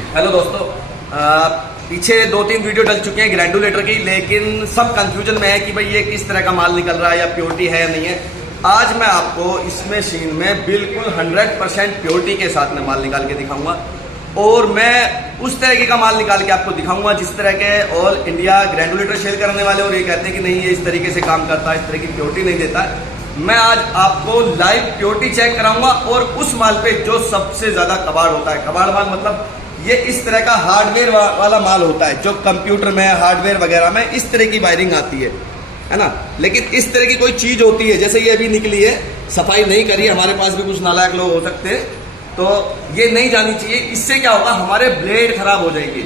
है। हेलो दोस्तों, पीछे 2-3 वीडियो डल चुके हैं ग्रैंडुलेटर की, लेकिन सब कंफ्यूजन में है कि भाई ये किस तरह का माल निकल रहा है या प्योरिटी है या नहीं है। आज मैं आपको इस मशीन में बिल्कुल 100% प्योरिटी के साथ में माल निकाल के दिखाऊंगा और मैं उस तरीके का माल निकाल के आपको दिखाऊंगा जिस तरह के ऑल इंडिया ग्रैंडुलेटर सेल करने वाले और ये कहते हैं कि नहीं ये इस तरीके से काम करता है, इस तरह की प्योरिटी नहीं देता है। मैं आज आपको लाइव प्योरिटी चेक कराऊंगा और उस माल पे जो सबसे ज्यादा कबाड़ होता है, कबाड़ माल मतलब ये इस तरह का हार्डवेयर वाला माल होता है जो कंप्यूटर में हार्डवेयर वगैरह में इस तरह की वायरिंग आती है ना। लेकिन इस तरह की कोई चीज होती है जैसे ये अभी निकली है, सफाई नहीं करी, हमारे पास भी कुछ नालायक लोग हो सकते हैं, तो ये नहीं जानी चाहिए। इससे क्या होगा, हमारे ब्लेड खराब हो जाएगी,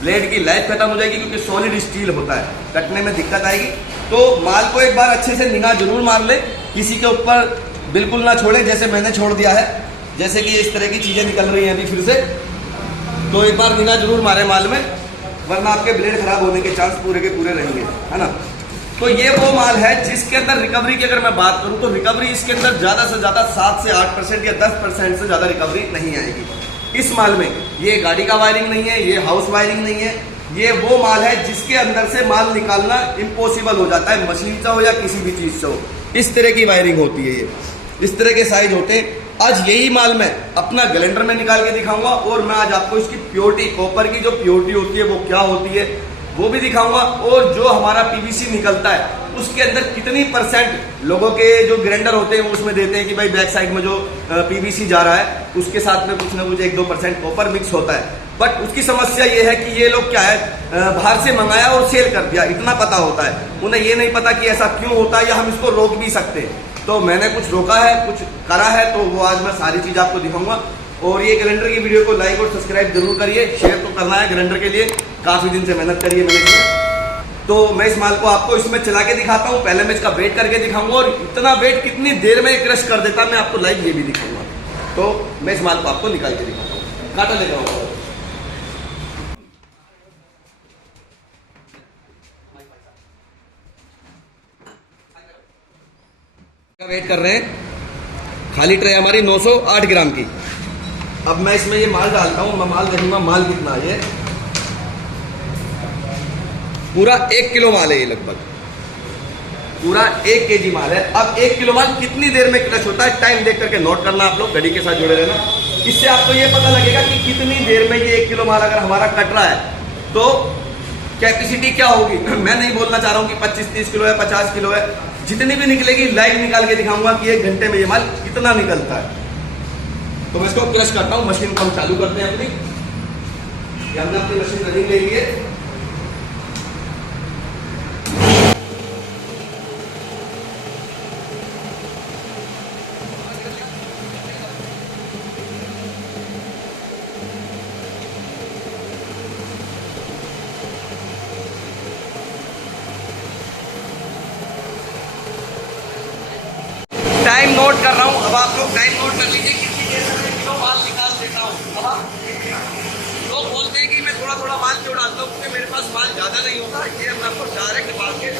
ब्लेड की लाइफ खत्म हो जाएगी क्योंकि सॉलिड स्टील होता है, कटने में दिक्कत आएगी। तो माल को एक बार अच्छे से निगाह जरूर मार ले, किसी के ऊपर बिल्कुल ना छोड़े जैसे मैंने छोड़ दिया है। जैसे कि इस तरह की चीजें निकल रही हैं अभी फिर से, तो एक बार निगाह जरूर मारे माल में, वरना आपके ब्लेड खराब होने के चांस पूरे के पूरे रहेंगे, है ना। तो ये वो माल है जिसके अंदर रिकवरी की अगर मैं बात करूं तो रिकवरी इसके अंदर ज्यादा से ज्यादा 7 से 8% या 10% से ज्यादा रिकवरी नहीं आएगी। इस माल में ये गाड़ी का वायरिंग नहीं है, ये हाउस वायरिंग नहीं है, ये वो माल है जिसके अंदर से माल निकालना इम्पॉसिबल हो जाता है, मशीन से हो या किसी भी चीज से हो। इस तरह की वायरिंग होती है, ये इस तरह के साइज होते हैं। आज यही माल मैं अपना ग्राइंडर में निकाल के दिखाऊंगा और मैं आज आपको इसकी प्योरिटी, कॉपर की जो प्योरिटी होती है वो क्या होती है वो भी दिखाऊंगा, और जो हमारा पीवीसी निकलता है उसके अंदर कितनी परसेंट लोगों के जो ग्राइंडर होते हैं उसमें देते हैं कि भाई बैक साइड में जो पीवीसी जा रहा है उसके साथ में कुछ ना कुछ 1-2% कॉपर मिक्स होता है। बट उसकी समस्या ये है कि ये लोग क्या है, बाहर से मंगाया और सेल कर दिया, इतना पता होता है, उन्हें ये नहीं पता कि ऐसा क्यों होता है या हम इसको रोक भी सकते हैं। तो मैंने कुछ रोका है, कुछ करा है, तो वो आज मैं सारी चीज आपको दिखाऊंगा। और ये ग्राइंडर की वीडियो को लाइक और सब्सक्राइब जरूर करिए, शेयर तो करना है ग्राइंडर के लिए, काफी दिन से मेहनत करी है मैंने इसमें। तो मैं इस माल को आपको इसमें चला के दिखाता हूँ, पहले मैं इसका वेट करके दिखाऊंगा और इतना वेट कितनी देर में क्रश कर देता मैं आपको लाइव ये भी दिखाऊंगा। तो मैं इस माल को आपको निकाल के दिखाता हूँ, काटा लेकर आऊंगा। वेट कर रहे हैं, खाली ट्रे हमारी 908 ग्राम की। अब मैं इसमें ये माल डालता हूं, मैं माल देखूंगा माल कितना है। ये पूरा 1 किलो माल है, ये लगभग पूरा 1 केजी माल है। अब 1 किलो माल कितनी देर में क्रश होता है, टाइम देख करके नोट करना, आप लोग घड़ी के साथ जुड़े रहना, इससे आपको ये पता लगेगा कि कितनी देर में ये 1 किलो माल अगर हमारा कट रहा है तो कैपेसिटी क्या होगी। मैं नहीं बोलना चाह रहा हूं कि 25-30 किलो है, 50 किलो है, जितनी भी निकलेगी लाइव निकाल के दिखाऊंगा कि 1 घंटे में ये माल कितना निकलता है। तो मैं इसको क्रश करता हूं, मशीन को हम चालू करते हैं अपनी। हमने अपनी मशीन रनिंग ले ली है। टाइम नोट कर रहा हूं, अब आप लोग टाइम नोट कर लीजिए कितनी देर में किलो माल निकाल देता हूं। अब आप लोग बोलते हैं कि मैं थोड़ा थोड़ा माल क्यों डालता हूं, क्योंकि मेरे पास माल ज्यादा नहीं होता, ये मैं आपको डायरेक्ट बात के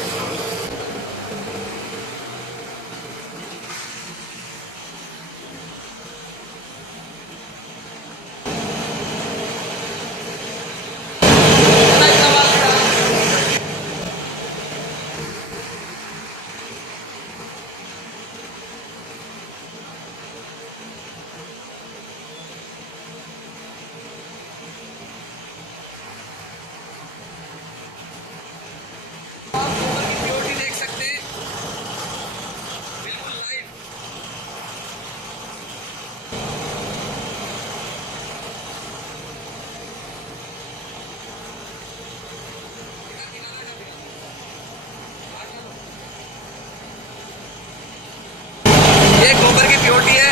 ये गोबर की प्योरिटी है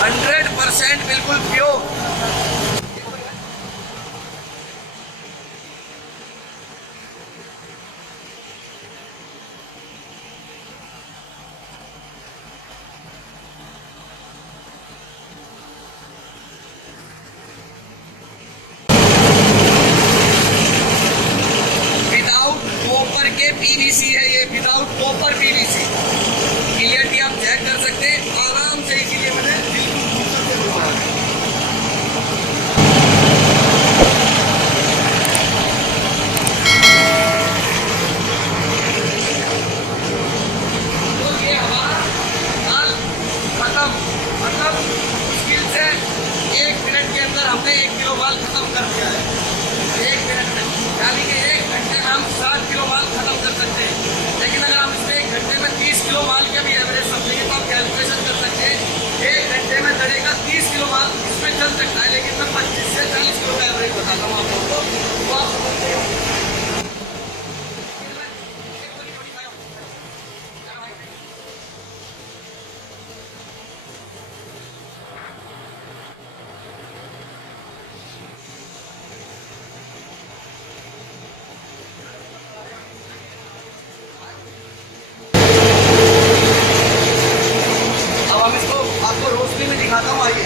100% बिल्कुल प्योर। विदाउट कॉपर के पीवीसी है ये, विदाउट कॉपर पीवीसी, क्लियरिटी आप चेक कर सकते हैं आराम से, इसीलिए मैंने बिल्कुल माल खत्म कर दिया है 1 मिनट में, यानी कि 1 घंटे में हम 7 किलो माल खत्म कर सकते हैं। लेकिन अगर हम इसमें 1 घंटे में 30 किलो माल का भी एवरेज समझेंगे तो आप कैलकुलेशन कर सकते हैं 1 घंटे में दड़े का 30 किलो माल इसमें चल सकता है। लेकिन मैं 25 से 40 किलो का एवरेज बताता हूँ आप लोगों को, तो आप समझते हो। अब हम इसको आपको रोशनी में दिखाता हूँ, आइए।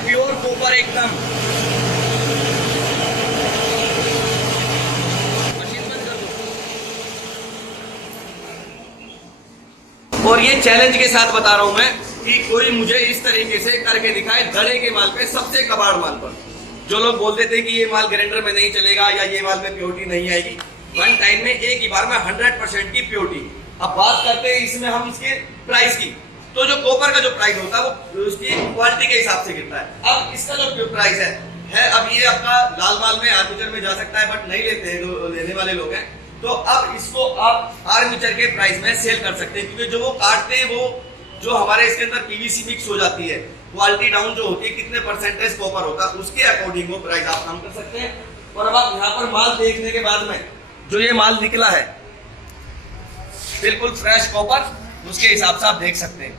प्योर कॉपर एकदम। मशीन बंद कर दो। और ये चैलेंज के साथ बता रहा हूं मैं कि कोई मुझे इस तरीके से करके दिखाए दड़े के माल पे, सबसे कबाड़ माल पर। जो लोग बोलते थे कि ये माल ग्राइंडर में नहीं चलेगा या ये माल में प्योरिटी नहीं आएगी, वन टाइम में एक ही बार में 100% की प्योरिटी। अब बात करते हैं इसमें हम इसके प्राइस की। तो जो कॉपर का जो प्राइस होता है वो उसकी क्वालिटी के हिसाब से गिरता है। अब इसका जो प्राइस है अब ये आपका लाल माल में आर्मीचर में जा सकता है, बट नहीं लेते हैं जो लेने वाले लोग हैं। तो अब इसको आप आर्मीचर के प्राइस में सेल कर सकते हैं, क्योंकि जो वो काटते हैं वो जो हमारे इसके अंदर पीवीसी मिक्स हो जाती है, क्वालिटी डाउन जो होती है, कितने परसेंटेज कॉपर होता है उसके अकॉर्डिंग वो प्राइस आप कम कर सकते हैं। और अब आप यहाँ पर माल देखने के बाद में जो ये माल निकला है बिल्कुल फ्रेश कॉपर, उसके हिसाब से आप देख सकते हैं।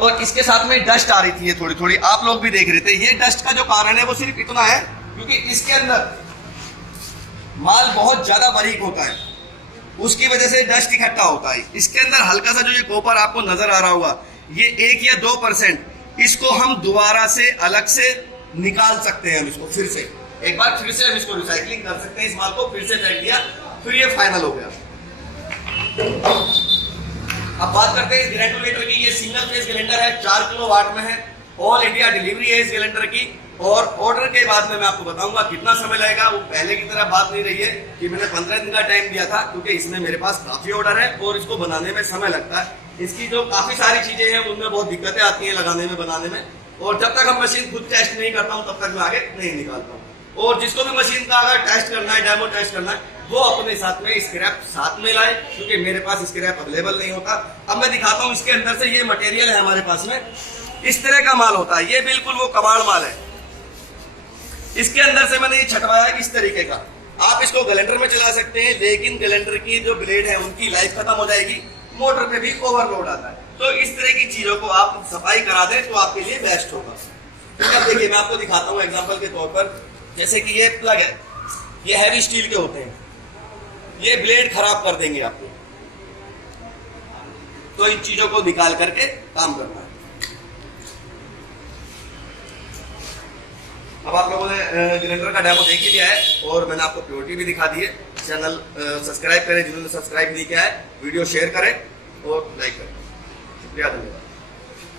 और इसके साथ में डस्ट आ रही थी, ये थोड़ी थोड़ी आप लोग भी देख रहे थे। ये डस्ट का जो कारण है वो सिर्फ इतना है क्योंकि इसके अंदर माल बहुत ज्यादा बारीक होता है, उसकी वजह से डस्ट इकट्ठा होता है। इसके अंदर हल्का सा जो ये कॉपर आपको नजर आ रहा होगा, ये 1 या 2%, इसको हम दोबारा से अलग से निकाल सकते हैं। हम इसको फिर से एक बार फिर से हम इसको रिसाइकलिंग कर सकते हैं। इस माल को फिर से फेंक दिया, फिर ये फाइनल हो गया। अब बात करते हैं इस ग्राइंडर की। ये सिंगल फेज ग्राइंडर है, 4 किलोवाट में है, ऑल इंडिया डिलीवरी है इस ग्राइंडर की। और ऑर्डर के बाद में मैं आपको बताऊंगा कितना समय लगेगा। वो पहले की तरह बात नहीं रही है कि मैंने 15 दिन का टाइम दिया था, क्योंकि इसमें मेरे पास काफी ऑर्डर है और इसको बनाने में समय लगता है। इसकी जो काफी सारी चीजें हैं उनमें बहुत दिक्कतें आती हैं लगाने में, बनाने में। और जब तक हम मशीन खुद टेस्ट नहीं करता हूँ तब तक मैं आगे नहीं निकालता हूँ। और जिसको भी मशीन का अगर टेस्ट करना है, डेमो टेस्ट करना है, वो अपने साथ में स्क्रैप साथ में लाए, क्योंकि मेरे पास स्क्रैप अवेलेबल नहीं होता। अब मैं दिखाता हूँ इसके अंदर से ये मटेरियल है हमारे पास में, इस तरह का माल होता है। ये बिल्कुल वो कबाड़ माल है। इसके अंदर से मैंने ये छटवाया है इस तरीके का। आप इसको ग्राइंडर में चला सकते हैं, लेकिन ग्राइंडर की जो ब्लेड है उनकी लाइफ खत्म हो जाएगी, मोटर पे भी ओवरलोड आता है। तो इस तरह की चीजों को आप सफाई करा दें तो आपके लिए बेस्ट होगा। अब देखिए मैं आपको दिखाता हूँ एग्जांपल के तौर पर। जैसे कि ये प्लग है, ये हैवी स्टील के होते हैं, ये ब्लेड खराब कर देंगे आपको। तो इन चीजों को निकाल करके काम करना है। अब आप लोगों ने ग्राइंडर का डेमो देख ही लिया है और मैंने आपको प्योरिटी भी दिखा दी है। चैनल सब्सक्राइब करें जिन्होंने सब्सक्राइब नहीं किया है, वीडियो शेयर करें और लाइक करें। शुक्रिया, धन्यवाद।